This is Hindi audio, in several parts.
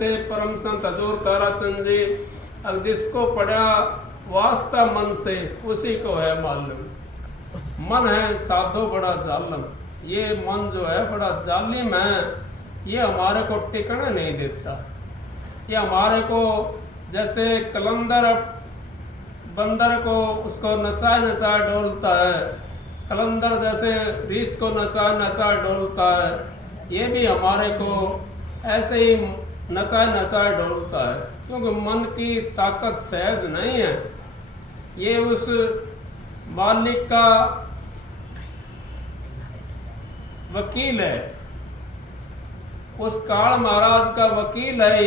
थे परम संत हजूर ताराचंद जी। अब जिसको पढ़ा वास्ता मन से उसी को है मालूम। मन है साधो बड़ा जालिम, ये मन जो है बड़ा जालिम है। ये हमारे को टिकने नहीं देता। ये हमारे को जैसे कलंदर बंदर को उसको नचाए नचाए डोलता है, कलंदर जैसे रीछ को नचाए नचाए डोलता है, ये भी हमारे को ऐसे ही नचाए नचाए डोलता है। क्योंकि मन की ताकत सहज नहीं है। ये उस मालिक का वकील है, उस काल महाराज का वकील है।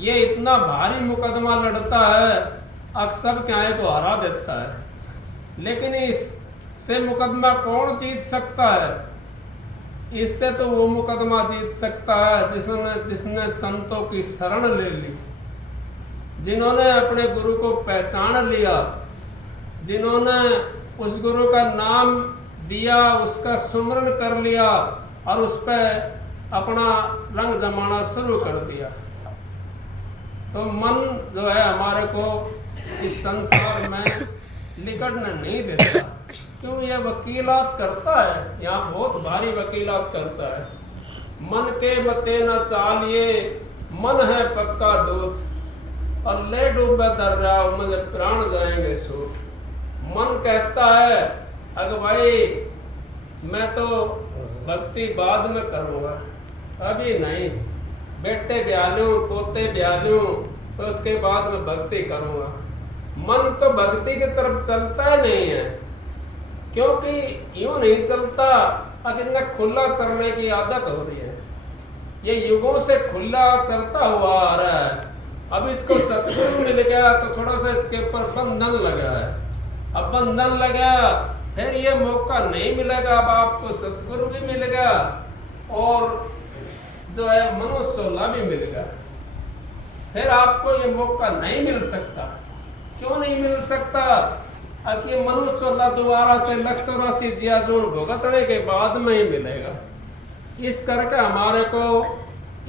ये इतना भारी मुकदमा लड़ता है, अब सब क्याए को हरा देता है। लेकिन इससे मुकदमा कौन जीत सकता है? इससे तो वो मुकदमा जीत सकता है जिसने संतों की शरण ले ली, जिन्होंने अपने गुरु को पहचान लिया, जिन्होंने उस गुरु का नाम दिया, उसका सुमरन कर लिया और उस पर अपना रंग जमाना शुरू कर दिया। तो मन जो है हमारे को इस संसार में निकटने नहीं देता। क्यों? ये वकीलात करता है, यहाँ बहुत भारी वकीलात करता है। मन के मते न चालिए, मन है पक्का दूत, और ले डूबे दर्रा मुझे प्राण जाएंगे छूट। मन कहता है अगर भाई मैं तो भक्ति बाद में करूँगा, अभी नहीं, बेटे ब्याह लूँ, पोते ब्याह लूँ, तो उसके बाद में भक्ति करूँगा। मन तो भक्ति की तरफ चलता ही नहीं है। क्योंकि यूं नहीं चलता, अब इसने खुला चलने की आदत हो रही है। ये युगों से खुला चलता हुआ आ रहा है। अब इसको सतगुरु मिल गया तो थोड़ा सा इसके ऊपर बंधन लगा है। अब बंधन लगा, फिर ये मौका नहीं मिलेगा। अब आपको सतगुरु भी मिलेगा और जो है मनुष्योला भी मिलेगा। फिर आपको ये मौका नहीं मिल सकता। क्यों नहीं मिल सकता? अब ये मनुष्योला दोबारा से 184 जिया जोड़ भुगतने के बाद में ही मिलेगा। इस करके हमारे को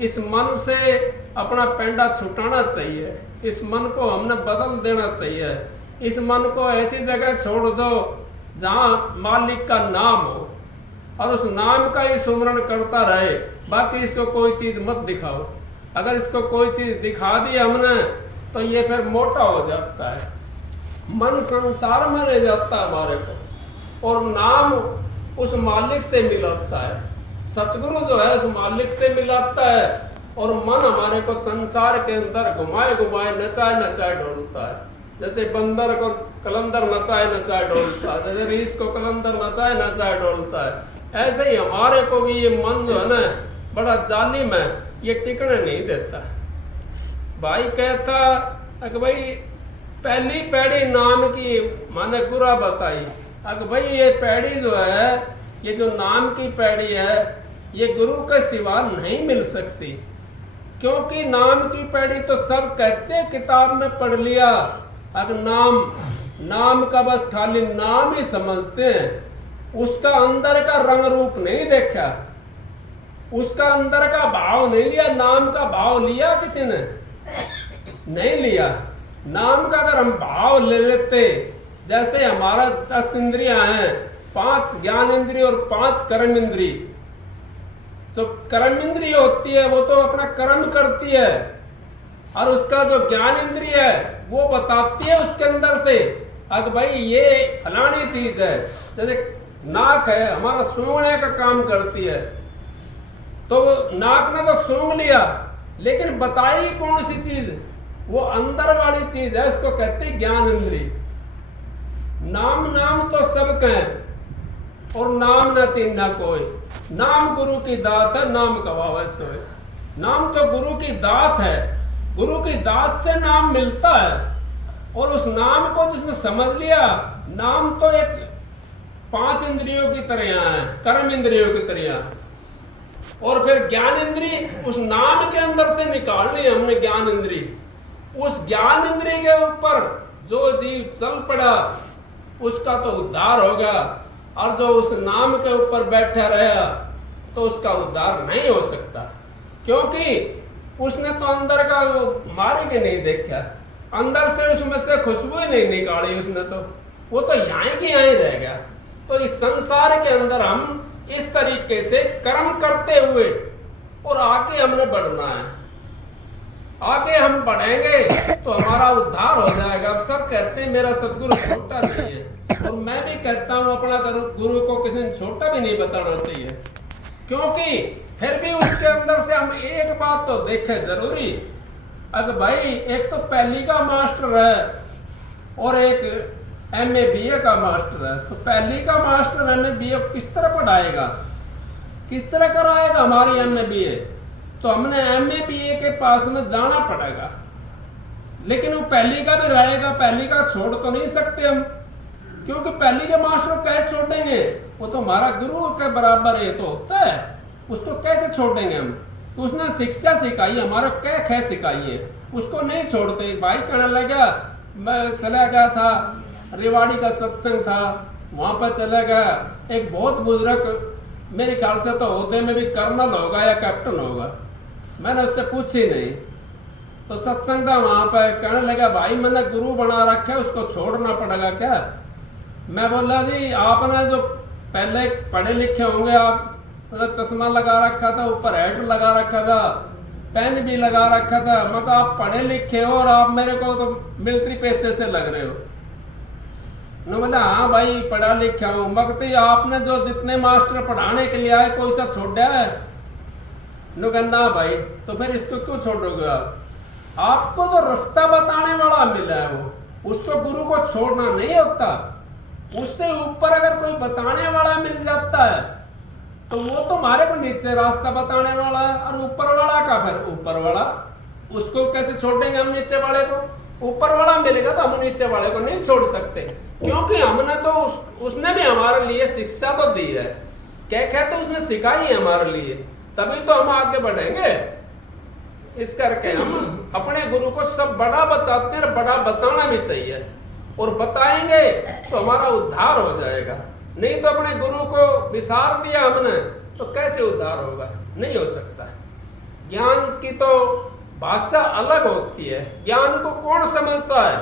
इस मन से अपना पेंडा छुटाना चाहिए। इस मन को हमने बदल देना चाहिए। इस मन को ऐसी जगह छोड़ दो जहाँ मालिक का नाम हो और उस नाम का ही सुमरण करता रहे। बाकी इसको कोई चीज़ मत दिखाओ। अगर इसको कोई चीज़ दिखा दी हमने तो ये फिर मोटा हो जाता है, मन संसार में रह जाता है हमारे को, और नाम उस मालिक से मिलाता है। सतगुरु जो है उस मालिक से मिलाता है, और मन हमारे को संसार के अंदर घुमाए घुमाए नचाए नचाए डोलता है। जैसे बंदर को कलंदर नचाए नचाए डोलता है, जैसे रीछ को कलंदर नचाए नचाए डोलता है, ऐसे ही हमारे को भी ये मन जो है ना बड़ा जालिम है, ये टिकने नहीं देता। भाई कहता अगर भाई पहली पैड़ी नाम की माने गुरा बताई। अगर भाई ये पैड़ी जो है, ये जो नाम की पैड़ी है, ये गुरु के सिवा नहीं मिल सकती। क्योंकि नाम की पैड़ी तो सब कहते किताब में पढ़ लिया, अगर नाम का बस खाली नाम ही समझते हैं, उसका अंदर का रंग रूप नहीं देखा, उसका अंदर का भाव नहीं लिया। नाम का भाव लिया किसी ने? नहीं लिया। नाम का अगर हम भाव ले लेते, जैसे हमारा 10 इंद्रियां हैं, 5 ज्ञान इंद्रिय और 5 कर्म इंद्रिय। जो कर्म इंद्रिय होती है वो तो अपना कर्म करती है, और उसका जो ज्ञान इंद्रिय है वो बताती है उसके अंदर से अगर भाई ये फलानी चीज है। जैसे नाक है, हमारा सूंघने का काम करती है, तो नाक ने तो सूंघ लिया, लेकिन बताई कौन सी चीज? वो अंदर वाली चीज है, इसको कहते हैं ज्ञान इंद्रिय। नाम तो सब कहें और नाम न चिन्ह कोई। नाम गुरु की दात है, नाम गवावे सोए। नाम तो गुरु की दात है, गुरु की दात से नाम मिलता है। और उस नाम को जिसने समझ लिया, नाम तो एक 5 इंद्रियों की तरह है, कर्म इंद्रियों की तरह। और फिर ज्ञान इंद्रिय उस नाम के अंदर से निकालनी है हमने ज्ञान इंद्रिय। उस ज्ञान इंद्रिय के ऊपर जो जीव चल पड़ा उसका तो उद्धार होगा, और जो उस नाम के ऊपर बैठा रहेगा तो उसका उद्धार नहीं हो सकता। क्योंकि उसने तो अंदर का वो मारी भी नहीं देखा, अंदर से उसमें से खुशबू ही नहीं निकाली उसने, तो वो तो यहाँ की यहाँ रह गया। तो इस संसार के अंदर हम इस तरीके से कर्म करते हुए और आगे हमने बढ़ना है। आगे हम बढ़ेंगे तो हमारा उद्धार हो जाएगा। अब सब कहते हैं मेरा सतगुरु छोटा नहीं है, और मैं भी कहता हूँ अपना गुरु को किसी ने छोटा भी नहीं बताना चाहिए, क्योंकि फिर भी उसके अंदर से हम एक बात तो देखें जरूरी। अगर भाई एक तो पहली का मास्टर है और एक MA BA का मास्टर है, तो पहली का मास्टर MA BA किस तरह पढ़ाएगा, किस तरह कराएगा हमारी MA BA? तो हमने MA BA के पास में जाना पड़ेगा, लेकिन वो पहली का भी रहेगा, पहली का छोड़ तो नहीं सकते हम, क्योंकि पहली के मास्टर को कैसे छोड़ेंगे? वो तो हमारा गुरु के बराबर ये तो होता है, उसको कैसे छोड़ेंगे हम? तो उसने शिक्षा सिखाई, हमारा क्या खे सिखाई है, उसको नहीं छोड़ते। भाई कहने लगा, मैं चला गया था रेवाड़ी का सत्संग था, वहाँ पर चला गया, एक बहुत बुजुर्ग, मेरे ख्याल से तो होते में भी कर्नल होगा या कैप्टन होगा, मैंने उससे पूछी नहीं, तो सत्संग था वहाँ पर, कहने लगा भाई मैंने गुरु बना रखा है, उसको छोड़ना पड़ेगा क्या? मैं बोला जी आपने जो पहले पढ़े लिखे होंगे, आप मतलब चश्मा लगा रखा था, ऊपर हैट लगा रखा था, पेन भी लगा रखा था, मतलब आप पढ़े लिखे हो और आप मेरे को तो मिलिट्री पेशे से लग रहे हो। न बोला हाँ भाई पढ़ा लिखा हूँ। मगते आपने जो जितने मास्टर पढ़ाने के लिए आए कोई सा छोड़ा है? न कहना भाई, तो फिर इसको क्यों छोड़ोगे आप? आपको तो रास्ता बताने वाला मिला है, वो उसको गुरु को छोड़ना नहीं होता। उससे ऊपर अगर कोई बताने वाला मिल जाता है तो वो तो हमारे को नीचे रास्ता बताने वाला है, और ऊपर वाला का फिर ऊपर वाला, उसको कैसे छोड़ेंगे हम नीचे वाले को? ऊपर वाला मिलेगा तो हम नीचे वाले को नहीं छोड़ सकते, क्योंकि हमने तो उसने भी हमारे लिए शिक्षा तो दी है, क्या तो उसने सिखाई है हमारे लिए, तभी तो हम आगे बढ़ेंगे। इस करके हम अपने गुरु को सब बड़ा बताते हैं, बड़ा बताना भी चाहिए, और बताएंगे तो हमारा उद्धार हो जाएगा। नहीं तो अपने गुरु को विसार दिया हमने तो कैसे उद्धार होगा? नहीं हो सकता। ज्ञान की तो भाषा अलग होती है। ज्ञान को कौन समझता है?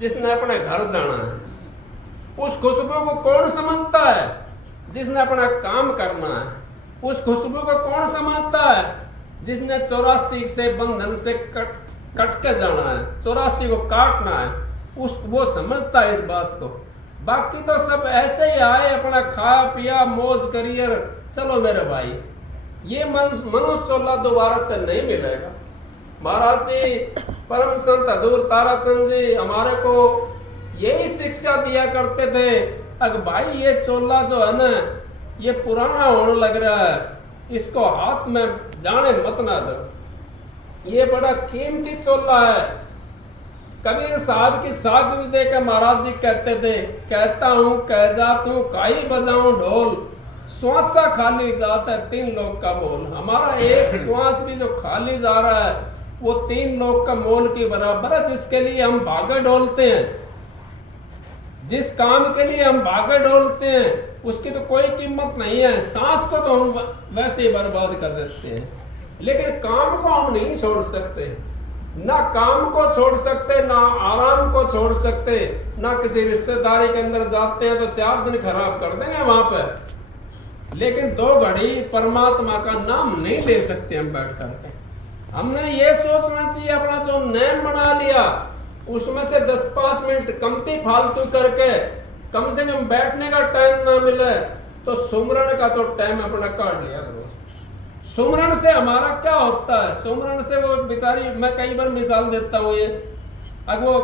जिसने अपने घर जाना है। उस खुशबू को कौन समझता है? जिसने अपना काम करना है। उस खुशबू को कौन समझता है? जिसने 84 से बंधन से कट के जाना है, 84 को काटना है, वो समझता है इस बात को। बाकी तो सब ऐसे ही आए, अपना खा पिया मौज करियर, चलो मेरे भाई। ये मनुष्य 16 दोबारा से नहीं मिलेगा। महाराज जी परम संत हजूर ताराचंद जी हमारे को यही शिक्षा दिया करते थे, अगर भाई ये चोला जो है ना ये पुराना होने लग रहा है, इसको हाथ में जाने मत ना दो, ये बड़ा कीमती चोला है। कबीर साहब की साख भी देकर महाराज जी कहते थे, कहता हूँ कह जात हूँ काई बजाऊं ढोल, श्वासा खाली जाता है 3 लोग का मोल। हमारा एक श्वास भी जो खाली जा रहा है वो 3 लोग का मोल के बराबर है। जिसके लिए हम भागे डोलते हैं, जिस काम के लिए हम भागे डोलते हैं उसकी तो कोई कीमत नहीं है। सांस को तो हम वैसे ही बर्बाद कर देते हैं, लेकिन काम को हम नहीं छोड़ सकते। ना काम को छोड़ सकते, ना आराम को छोड़ सकते, ना किसी रिश्तेदारी के अंदर जाते हैं तो 4 दिन खराब कर देंगे वहां पर, लेकिन 2 घड़ी परमात्मा का नाम नहीं ले सकते हम बैठ करके। हमने ये सोचना चाहिए अपना जो नेम बना लिया उसमें से 10-5 मिनट कमती फालतू करके, कम से कम बैठने का टाइम ना मिले तो सुमरन का तो टाइम अपना काट लिया करो। सुमरन से हमारा क्या होता है? सुमरन से वो बेचारी, मैं कई बार मिसाल देता हूँ, ये अब वो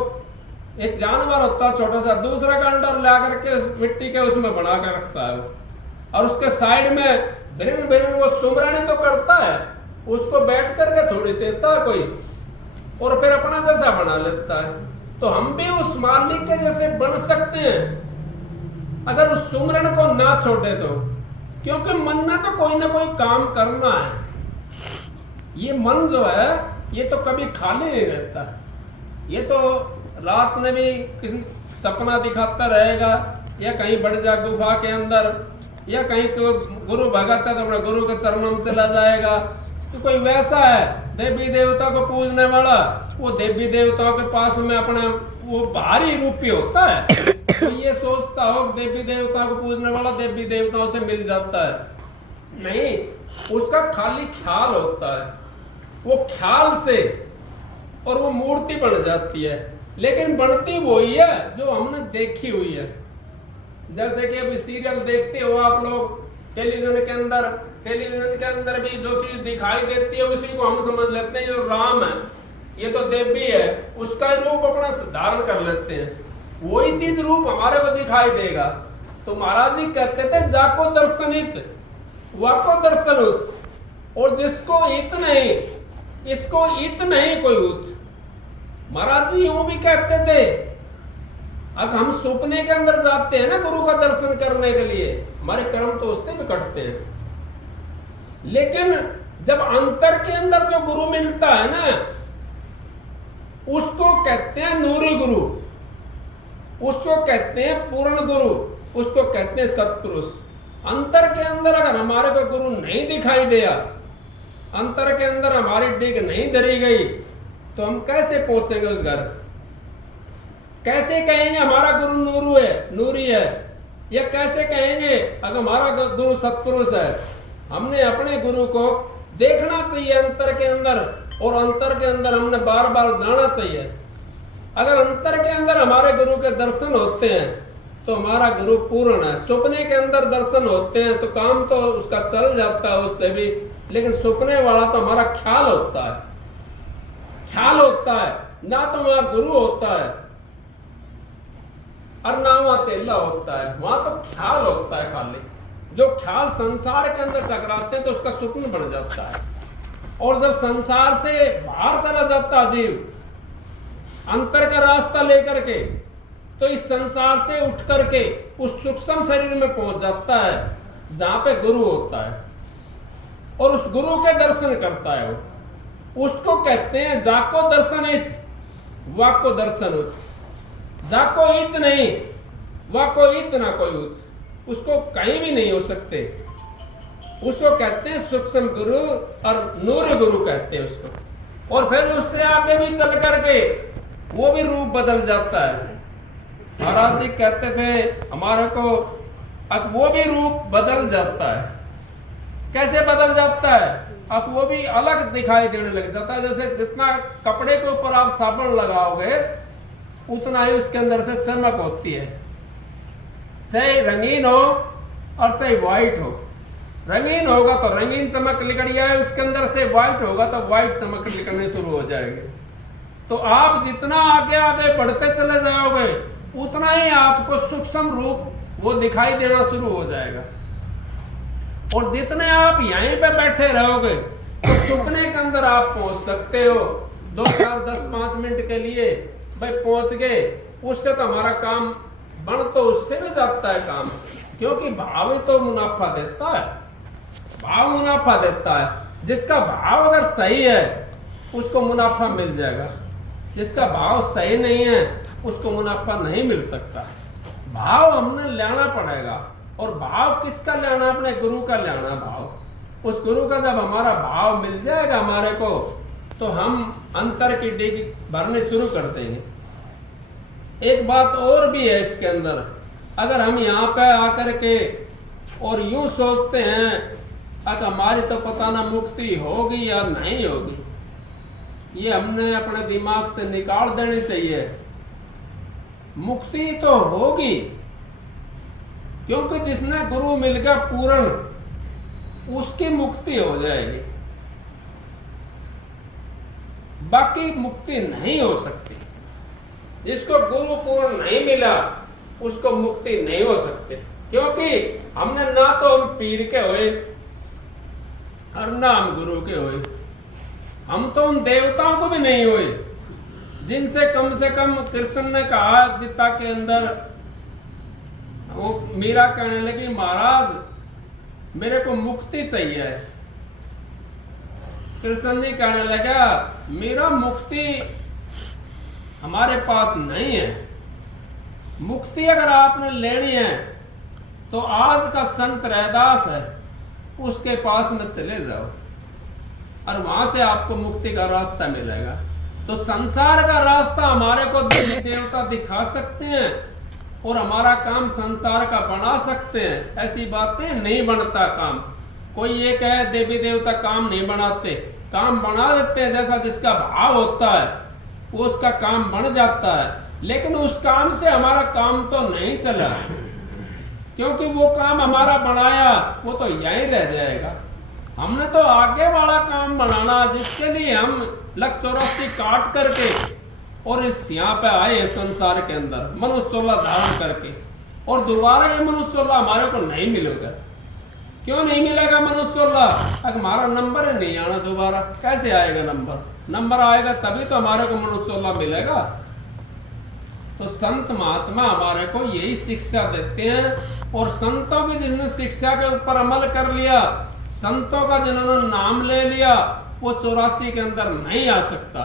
एक जानवर होता है छोटा सा, दूसरा का अंडा ला करके मिट्टी के उसमें बना कर रखता है वो, और उसके साइड में बिरिन बिरिन वो सुमरन तो करता है, उसको बैठ करके थोड़ी सेता है कोई और फिर अपना जैसा बना लेता है। तो हम भी उस मालिक के जैसे बन सकते हैं अगर उस सुमरन को ना छोड़े तो, क्योंकि मन ने तो कोई ना कोई काम करना है। ये मन जो है ये तो कभी खाली नहीं रहता, ये तो रात में भी किसी सपना दिखाता रहेगा, या कहीं बढ़ जा गुफा के अंदर, या कहीं गुरु भगत है तो अपने गुरु के चरणों में चला जाएगा, तो कोई वैसा है देवी देवता को पूजने वाला, वो देवी देवताओं के पास में अपना वो भारी रूपी होता है, तो ये सोचता हो कि देवी देवताओं को पूजने वाला देवी देवताओं से मिल जाता है। नहीं, उसका खाली ख्याल होता है, वो ख्याल से और वो मूर्ति बन जाती है, लेकिन बनती वही है जो हमने देखी हुई है। जैसे कि अभी सीरियल देखते हो आप लोग, टेलीविजन के अंदर भी जो चीज दिखाई देती है उसी को हम समझ लेते हैं। जो राम है ये तो देवी है, उसका रूप अपना धारण कर लेते हैं, वही चीज रूप हमारे को दिखाई देगा। तो महाराज जी कहते थे जाको दर्शनित वाको दर्शनुत, और जिसको इत नहीं इसको इत नहीं कोई उत। महाराज जी यूं भी कहते थे, अब हम सपने के अंदर जाते हैं ना गुरु का दर्शन करने के लिए, हमारे कर्म तो उससे भी कटते हैं, लेकिन जब अंतर के अंदर जो गुरु मिलता है ना, उसको कहते हैं नूरी गुरु, उसको कहते हैं पूर्ण गुरु, उसको कहते हैं सत्पुरुष। अंतर के अंदर अगर हमारे को गुरु नहीं दिखाई दिया, अंतर के अंदर हमारी डिग नहीं धरी गई, तो हम कैसे पहुंचेंगे उस घर? कैसे कहेंगे हमारा गुरु नूरू है, नूरी है? या कैसे कहेंगे अगर हमारा गुरु सत्पुरुष है? हमने अपने गुरु को देखना चाहिए अंतर के अंदर, और अंतर के अंदर हमने बार बार जाना चाहिए। अगर अंतर के अंदर हमारे गुरु के दर्शन होते हैं तो हमारा गुरु पूर्ण है। सपने के अंदर दर्शन होते हैं तो काम तो उसका चल जाता है उससे भी, लेकिन सपने वाला तो हमारा ख्याल होता है, ख्याल होता है ना, तो वहां गुरु होता है और ना वहां चेला होता है, वहां तो ख्याल होता है खाली। जो ख्याल संसार के अंदर टकराते हैं तो उसका स्वप्न बन जाता है, और जब संसार से बाहर चला जाता जीव अंतर का रास्ता लेकर के, तो इस संसार से उठ करके उस सूक्ष्म शरीर में पहुंच जाता है जहां पे गुरु होता है, और उस गुरु के दर्शन करता है वो। उसको कहते हैं जाको दर्शनित वाको दर्शनुत। जाको इत नहीं वाको इत ना कोई उत, उसको कहीं भी नहीं हो सकते। उसको कहते हैं सूक्ष्म गुरु और नूर गुरु कहते हैं उसको। और फिर उससे आगे भी चल करके वो भी रूप बदल जाता है। महाराज जी कहते थे हमारे को, अब वो भी रूप बदल जाता है। कैसे बदल जाता है? अब वो भी अलग दिखाई देने लग जाता है। जैसे जितना कपड़े के ऊपर आप साबुन लगाओगे उतना ही उसके अंदर से चमक होती है, चाहे रंगीन हो और चाहे व्हाइट हो। रंगीन होगा तो रंगीन चमक निकल जाए उसके अंदर से, व्हाइट होगा तो व्हाइट चमक निकलने शुरू हो जाएगी। तो आप जितना आगे आगे बढ़ते चले जाओगे उतना ही आपको सूक्ष्म रूप वो दिखाई देना शुरू हो जाएगा। और जितने आप यहीं पे बैठे रहोगे तो सपने के अंदर आप पहुंच सकते हो। 2, 4, 10, 5 मिनट के लिए भाई पहुंच गए, उससे तो हमारा काम बन तो उससे भी जाता है काम, क्योंकि भाव ही तो मुनाफा देता है। भाव मुनाफा देता है। जिसका भाव अगर सही है उसको मुनाफा मिल जाएगा, जिसका भाव सही नहीं है उसको मुनाफा नहीं मिल सकता। भाव हमने लेना पड़ेगा, और भाव किसका लेना? अपने गुरु का लेना भाव। उस गुरु का जब हमारा भाव मिल जाएगा हमारे को, तो हम अंतर की डिग भरने शुरू कर देंगे। एक बात और भी है इसके अंदर, अगर हम यहाँ पे आकर के और यूं सोचते हैं अगर हमारी तो पता ना मुक्ति होगी या नहीं होगी, ये हमने अपने दिमाग से निकाल देनी चाहिए। मुक्ति तो होगी, क्योंकि जिसने गुरु मिल गया पूर्ण उसकी मुक्ति हो जाएगी, बाकी मुक्ति नहीं हो सकती। जिसको गुरु पूर्ण नहीं मिला उसको मुक्ति नहीं हो सकती, क्योंकि हमने ना तो हम पीर के हुए और ना हम गुरु के हुए, हम तो उन देवताओं को भी नहीं हुए जिनसे कम से कम कृष्ण ने कहा गीता के अंदर। वो मीरा कहने लगी महाराज मेरे को मुक्ति चाहिए। कृष्ण जी कहने लगा मीरा मुक्ति हमारे पास नहीं है। मुक्ति अगर आपने लेनी है तो आज का संत रैदास है उसके पास में चले जाओ। और वहां से आपको मुक्ति का रास्ता मिलेगा। तो संसार का रास्ता हमारे को देवी देवता दिखा सकते हैं और हमारा काम संसार का बना सकते हैं, ऐसी बातें नहीं बनता काम। कोई ये कहे देवी देवता काम नहीं बनाते, काम बना देते हैं, जैसा जिसका भाव होता है वो उसका काम बन जाता है। लेकिन उस काम से हमारा काम तो नहीं चला, क्योंकि वो काम हमारा बनाया वो तो यहीं रह जाएगा। हमने तो आगे वाला काम बनाना, जिसके लिए हम 184 काट करके और इस यहाँ पे आए संसार के अंदर मनुष्य चोला धारण करके, और दोबारा ये मनुष्य चोला हमारे को नहीं मिलेगा। क्यों नहीं मिलेगा मनुष्य चोला? अगर हमारा नंबर ही नहीं आना दोबारा, कैसे आएगा नंबर? नंबर आएगा तभी तो हमारे को मनुष्य चोला मिलेगा। तो संत महात्मा हमारे को यही शिक्षा देते हैं, और संतों की जिन्होंने शिक्षा के ऊपर अमल कर लिया, संतों का जिन्होंने नाम ले लिया, वो 84 के अंदर नहीं आ सकता।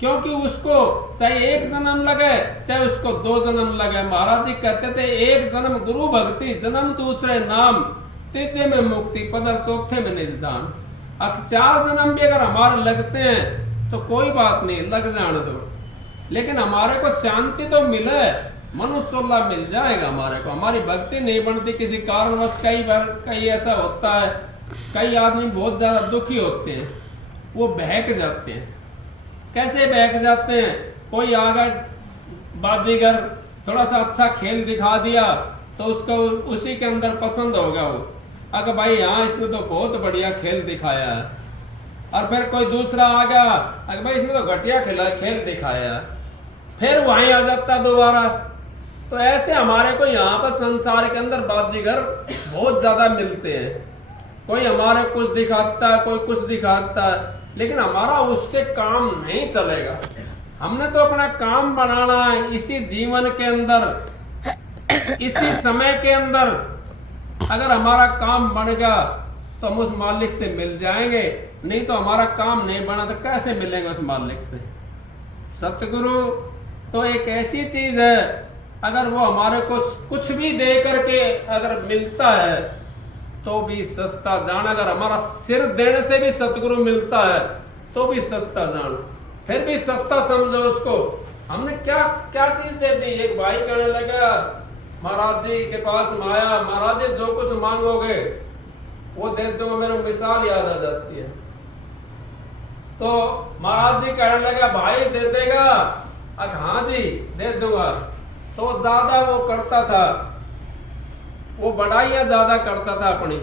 क्योंकि उसको चाहे एक जन्म लगे चाहे उसको 2 जन्म लगे। महाराज जी कहते थे एक जन्म गुरु भक्ति, जन्म दूसरे नाम, तीसरे में मुक्ति, पदर चौथे में निजदान। अब 4 जन्म भी अगर हमारे लगते हैं तो कोई बात नहीं, लग जाने दो, लेकिन हमारे को शांति तो मिले, मनुष्य चोला मिल जाएगा हमारे को। हमारी भक्ति नहीं बनती किसी कारणवश। कई बार कई ऐसा होता है, कई आदमी बहुत ज्यादा दुखी होते हैं, वो बहक जाते हैं। कैसे बहक जाते हैं? कोई आगे बाजीगर थोड़ा सा अच्छा खेल दिखा दिया तो उसको उसी के अंदर पसंद होगा वो, अगर भाई हाँ इसने तो बहुत बढ़िया खेल दिखाया है। और फिर कोई दूसरा आ गया, अगर भाई इसने तो घटिया खेल दिखाया, फिर वहीं आ जाता दोबारा। तो ऐसे हमारे को यहाँ पर संसार के अंदर बाजीगर बहुत ज्यादा मिलते हैं। कोई हमारे कुछ दिखाता है, कोई कुछ दिखाता है, लेकिन हमारा उससे काम नहीं चलेगा। हमने तो अपना काम बनाना है इसी जीवन के अंदर, इसी समय के अंदर। अगर हमारा काम बन गया तो हम उस मालिक से मिल जाएंगे, नहीं तो हमारा काम नहीं बना तो कैसे मिलेंगे उस मालिक से? सतगुरु तो एक ऐसी चीज है, अगर वो हमारे को कुछ भी दे करके अगर मिलता है तो भी सस्ता जान। अगर हमारा सिर देने से भी सतगुरु मिलता है तो भी सस्ता जान, फिर भी सस्ता समझो उसको। हमने क्या क्या चीज दे दी? एक भाई कहने लगा महाराज जी के पास में आया, महाराज जी जो कुछ मांगोगे वो दे दूंगा। मेरे मिसाल याद आ जाती है। तो महाराज जी कहने लगा भाई दे देगा? हाँ जी दे दूंगा। तो ज्यादा वो करता था, वो बढ़ाइया ज्यादा करता था अपनी।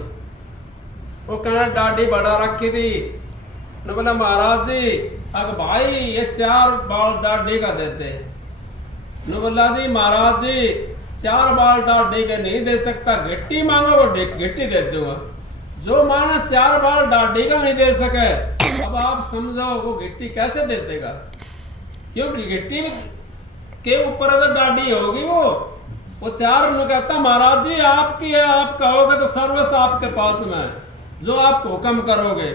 वो कहना दाढ़ी बढ़ा रखी थी, ने बोला महाराज जी अगर भाई ये 4 बाल दाढ़ी का देते। ने बोला जी महाराज जी 4 बाल दाढ़ी के नहीं दे सकता, गिट्टी मांगो वो गिट्टी दे दूंगा। जो मानस 4 बाल दाढ़ी का नहीं दे सके, अब आप समझो वो गिट्टी कैसे दे देगा? क्योंकि गिट्टी के ऊपर अगर दाढ़ी होगी वो 4 ने कहता महाराज जी आपकी है, आप कहोगे तो सर्वस आपके पास में है, जो आप हुक्म करोगे।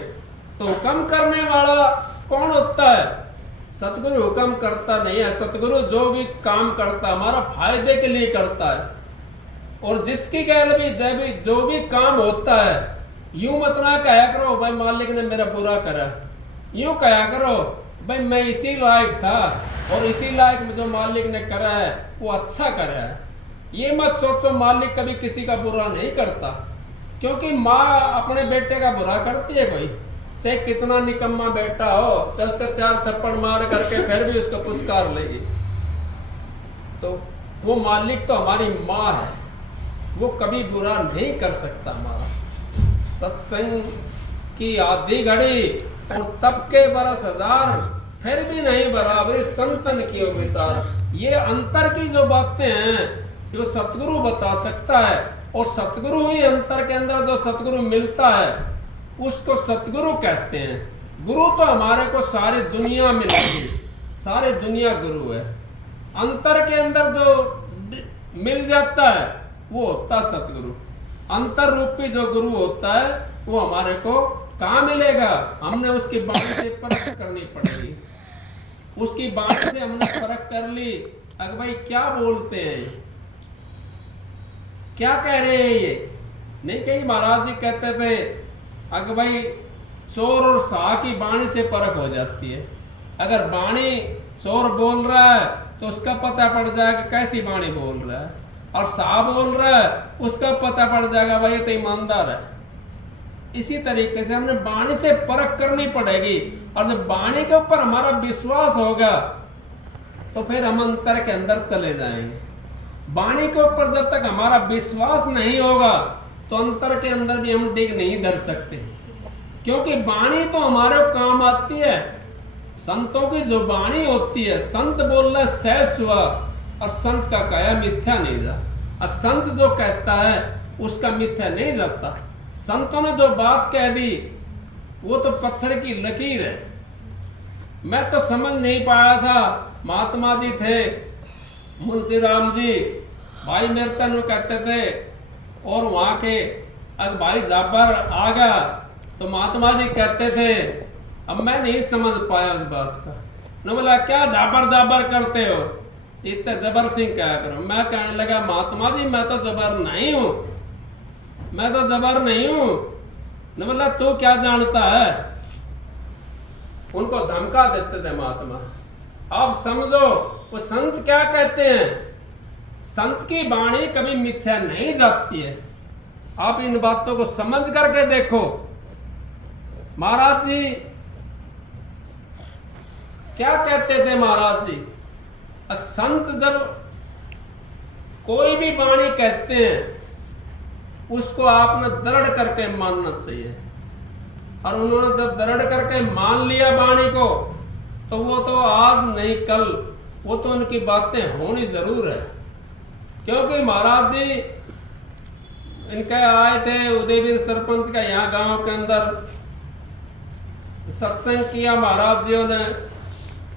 तो हुक्म करने वाला कौन होता है? सतगुरु हुक्म करता नहीं है। सतगुरु जो भी काम करता है हमारा फायदे के लिए करता है। और जिसकी गैल भी जब भी जो भी काम होता है, यूं मत ना कहा करो भाई मालिक ने मेरा बुरा करा, यूं कहा करो भाई मैं इसी लायक था और इसी लायक में जो मालिक ने करा है वो अच्छा करा है। ये मत सोचो मालिक कभी किसी का बुरा नहीं करता, क्योंकि माँ अपने बेटे का बुरा करती है? कोई चाहे कितना निकम्मा बेटा हो, चाहे उसका 4 थप्पड़ मार करके फिर भी उसको पुचकार लेगी। तो वो मालिक तो हमारी माँ है, वो कभी बुरा नहीं कर सकता हमारा। सत्संग की आधी घड़ी और तब के बरस 1000, फिर भी नहीं बराबरी संतन की विचार। ये अंतर की जो बातें हैं जो सतगुरु बता सकता है, और सतगुरु ही अंतर के अंदर जो सतगुरु मिलता है उसको सतगुरु कहते हैं। गुरु तो हमारे को सारी दुनिया मिलेगी, सारी दुनिया गुरु है। अंतर के अंदर जो मिल जाता है वो होता सतगुरु। अंतर रूपी जो गुरु होता है वो हमारे को कहाँ मिलेगा? हमने उसकी बात से परख करनी पड़ेगी। उसकी बात से हमने परख कर ली, अगर भाई क्या बोलते हैं, क्या कह रहे हैं ये? नहीं कहीं महाराज जी कहते थे अगर भाई चोर और शाह की वाणी से परख हो जाती है। अगर वाणी चोर बोल रहा है तो उसका पता पड़ जाएगा कैसी वाणी बोल रहा है, और शाह बोल रहा है उसका पता पड़ जाएगा भाई तो ईमानदार है। इसी तरीके से हमने वाणी से परख करनी पड़ेगी, और जब वाणी के ऊपर हमारा विश्वास होगा तो फिर हम अंतर के अंदर चले जाएंगे। वाणी के ऊपर जब तक हमारा विश्वास नहीं होगा तो अंतर के अंदर भी हम डिग नहीं धर सकते, क्योंकि वाणी तो हमारे काम आती है। संतों की जो वाणी होती है, संत बोल रहे सहज हुआ, और संत का कहा मिथ्या नहीं जा। अब संत जो कहता है उसका मिथ्या नहीं जाता। संतों ने जो बात कह दी वो तो पत्थर की लकीर है। मैं तो समझ नहीं पाया था, महात्मा जी थे, मुंशी राम जी भाई मेरे तनु कहते थे, और वहां के अब भाई जाबर आ गया तो महात्मा जी कहते थे। अब मैं नहीं समझ पाया उस बात का। न बोला क्या जाबर जाबर करते हो, इस तरह जबर सिंह क्या करो। मैं कहने लगा महात्मा जी मैं तो जबर नहीं हूं, मैं तो जबर नहीं हूं। न बोला तू क्या जानता है। उनको धमका देते थे महात्मा। आप समझो वो संत क्या कहते हैं, संत की वाणी कभी मिथ्या नहीं जाती है। आप इन बातों को समझ करके देखो। महाराज जी क्या कहते थे, महाराज जी संत जब कोई भी वाणी कहते हैं उसको आपने दृढ़ करके मानना चाहिए, और उन्होंने जब दृढ़ करके मान लिया वाणी को तो वो तो आज नहीं कल वो तो उनकी बातें होनी जरूर है। क्योंकि महाराज जी इनके आए थे उदयवीर सरपंच का यहाँ गांव के अंदर सत्संग किया महाराज जी ने।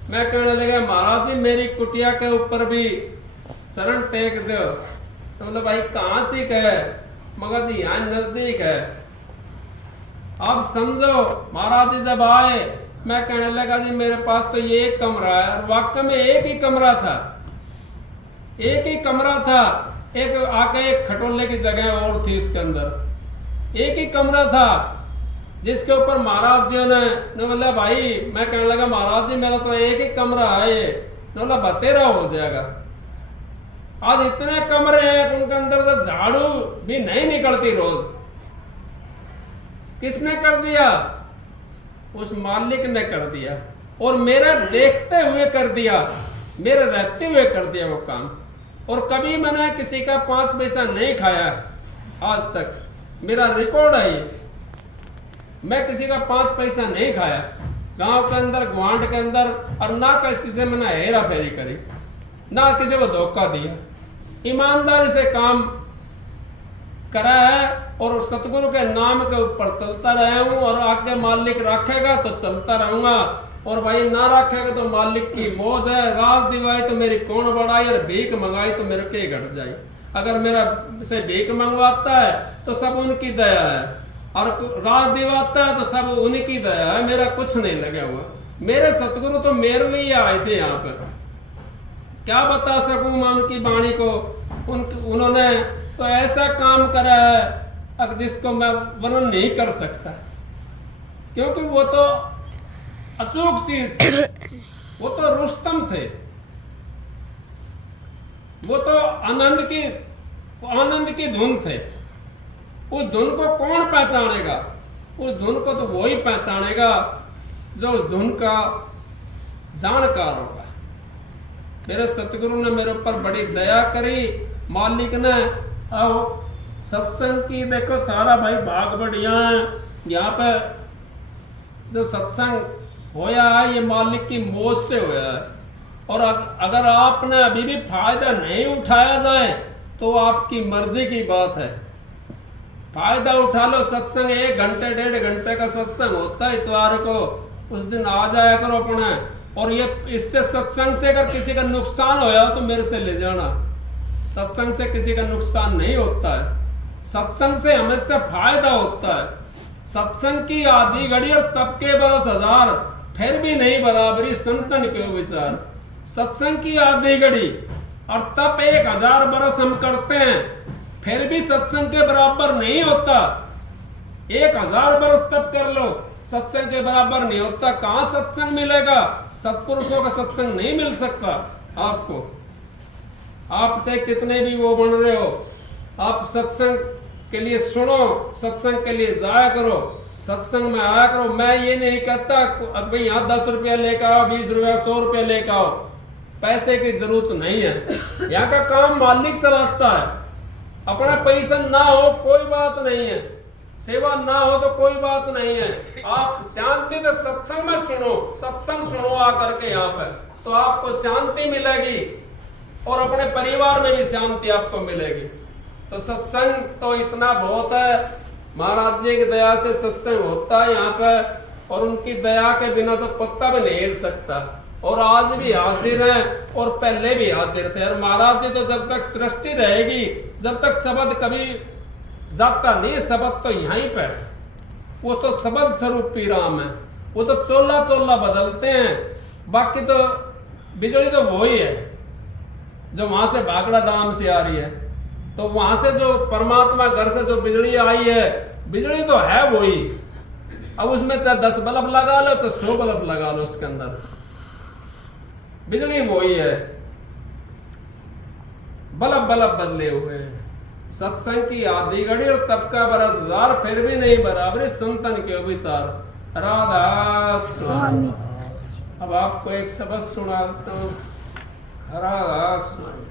मैं कहने लगा महाराज जी मेरी कुटिया के ऊपर भी शरण टेक दो। तो मतलब भाई कहाँ से है, मगर जी यहाँ नजदीक है। आप समझो महाराज जी जब आए मैं कहने लगा जी मेरे पास तो ये एक कमरा है, और वाकई में एक ही कमरा था, एक ही कमरा था। एक आके एक खटोले की जगह और थी उसके अंदर, एक ही कमरा था जिसके ऊपर महाराज जी ने बोला भाई मैं कहने लगा महाराज जी मेरा तो एक ही कमरा है ये, बोला बतेरा हो जाएगा। आज इतने कमरे हैं उनके अंदर से झाड़ू भी नहीं निकलती रोज। किसने कर दिया, उस मालिक ने कर दिया, और मेरा देखते हुए कर दिया, मेरे रहते हुए कर दिया वो काम। और कभी मैंने किसी का 5 पैसा नहीं खाया आज तक, मेरा रिकॉर्ड है ये। मैं किसी का 5 पैसा नहीं खाया गांव के अंदर गुआंढ के अंदर, और ना किसी से मैंने हेरा फेरी करी, ना किसी को धोखा दिया। ईमानदारी से काम करा है और सतगुरु के नाम के ऊपर चलता रहा हूं, और आगे मालिक रखेगा तो चलता रहूंगा, और भाई ना रखेगा तो मालिक की मौज है। राज दिवाई तो मेरी कौन बढ़ाई, और भीख मंगाई तो मेरे के घट जाए। अगर मेरा से भीख मंगवाता है तो सब उनकी दया है, और राज दिवाता है तो सब उनकी दया है, मेरा कुछ नहीं लगा हुआ। मेरे सतगुरु तो मेरे लिए आए थे यहाँ पर, क्या बता सकूं मैं उनकी वाणी को। उन्होंने तो ऐसा काम करा है अब जिसको मैं वर्णन नहीं कर सकता, क्योंकि वो तो अचूक चीज थी। वो तो रुस्तम थे, वो तो आनंद की धुन थे। उस धुन को कौन पहचानेगा, उस धुन को तो वही पहचानेगा जो उस धुन का जानकार होगा। मेरे सतगुरु ने मेरे ऊपर बड़ी दया करी, मालिक ने। अब सत्संग की देखो तारा भाई भाग बढ़िया है। यहाँ पे जो सत्संग होया है ये मालिक की मौज से होया है, और अगर आपने अभी भी फायदा नहीं उठाया जाए तो आपकी मर्जी की बात है। फायदा उठा लो। सत्संग 1 घंटे 1.5 घंटे का सत्संग होता है इतवार को, उस दिन आ जाया करो अपने। और ये इससे सत्संग से अगर किसी का नुकसान होया तो मेरे से ले जाना। सत्संग से किसी का नुकसान नहीं होता है, सत्संग से हमेशा फायदा होता है। सत्संग की आधी घड़ी और तब के बरस 1000, फिर भी नहीं बराबरी संतन के विचार। सत्संग की आधी घड़ी और तब 1000 बरस हम करते हैं, फिर भी सत्संग के बराबर नहीं होता। 1000 बरस तब कर लो, सत्संग के बराबर नहीं होता। कहां सत्संग मिलेगा? सत्पुरुषों का सत्संग नहीं मिल सकता आपको। आप चाहे कितने भी वो बन रहे हो, आप सत्संग के लिए सुनो, सत्संग के लिए जाया करो, सत्संग में आया करो। मैं ये नहीं कहता अब भाई यहाँ 10 रुपया लेकर आओ, 20 रुपया, 100 रुपया लेकर आओ, पैसे की जरूरत नहीं है। यहाँ का काम मालिक चलाता है। अपना पैसा ना हो कोई बात नहीं है, सेवा ना हो तो कोई बात नहीं है। आप शांति से सत्संग में सुनो, सत्संग सुनो आकर के यहाँ पे, तो आपको शांति मिलेगी और अपने परिवार में भी शांति आपको मिलेगी। तो सत्संग तो इतना बहुत है, महाराज जी की दया से सत्संग होता है यहाँ पे, और उनकी दया के बिना तो पत्ता भी नहीं हिल सकता। और आज भी हाजिर हैं और पहले भी हाजिर थे। और महाराज जी तो जब तक सृष्टि रहेगी, जब तक शब्द कभी जाता नहीं, शब्द तो यहीं पे, वो तो शब्द स्वरूपी राम है। वो तो चोला चोला बदलते हैं, बाकी तो बिजली तो वही है जो वहां से भागड़ा डाम से आ रही है। तो वहां से जो परमात्मा घर से जो बिजली आई है, बिजली तो है वही। अब उसमें चाहे 10 बल्ब लगा लो, चाहे 100 बल्ब लगा लो, उसके अंदर बिजली वही है, बल्ब बल्ब बदले हुए हैं। सत्संग की आधी घड़ी और तब का बरस हजार, फिर भी नहीं बराबरी संतन के विचार। राधा स्वामी। अब आपको एक सबक सुनाता हूँ। राधा स्वामी।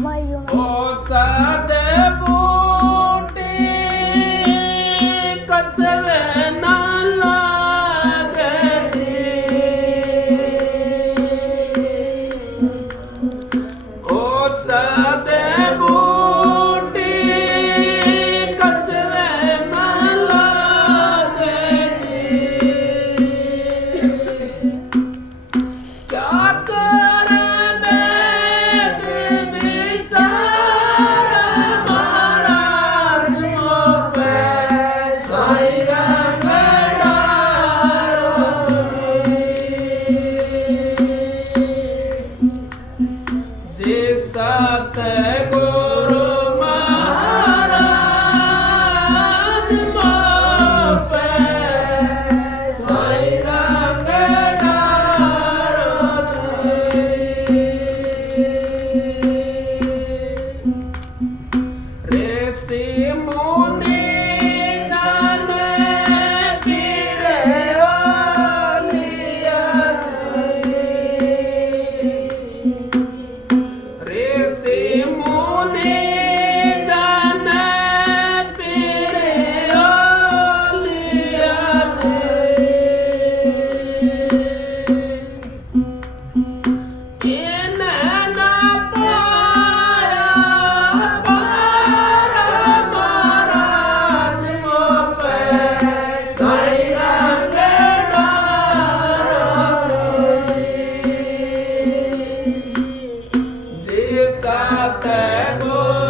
ओ साद बूटी कछवे ना लागे जी ओ साद बूटी कछवे ना लागे जी क्या करे बेद विचार महाराज मोपे साई रंग डारो जी सत गुरु महाराज मोपे साई रंग ऋषि मुनि जाने पीरे ओलिया ऋषि मुनि जाने पीरे ओलिया इन्हें ना पाया पार महाराज मोपे साई रंग डारो जी सत गुरु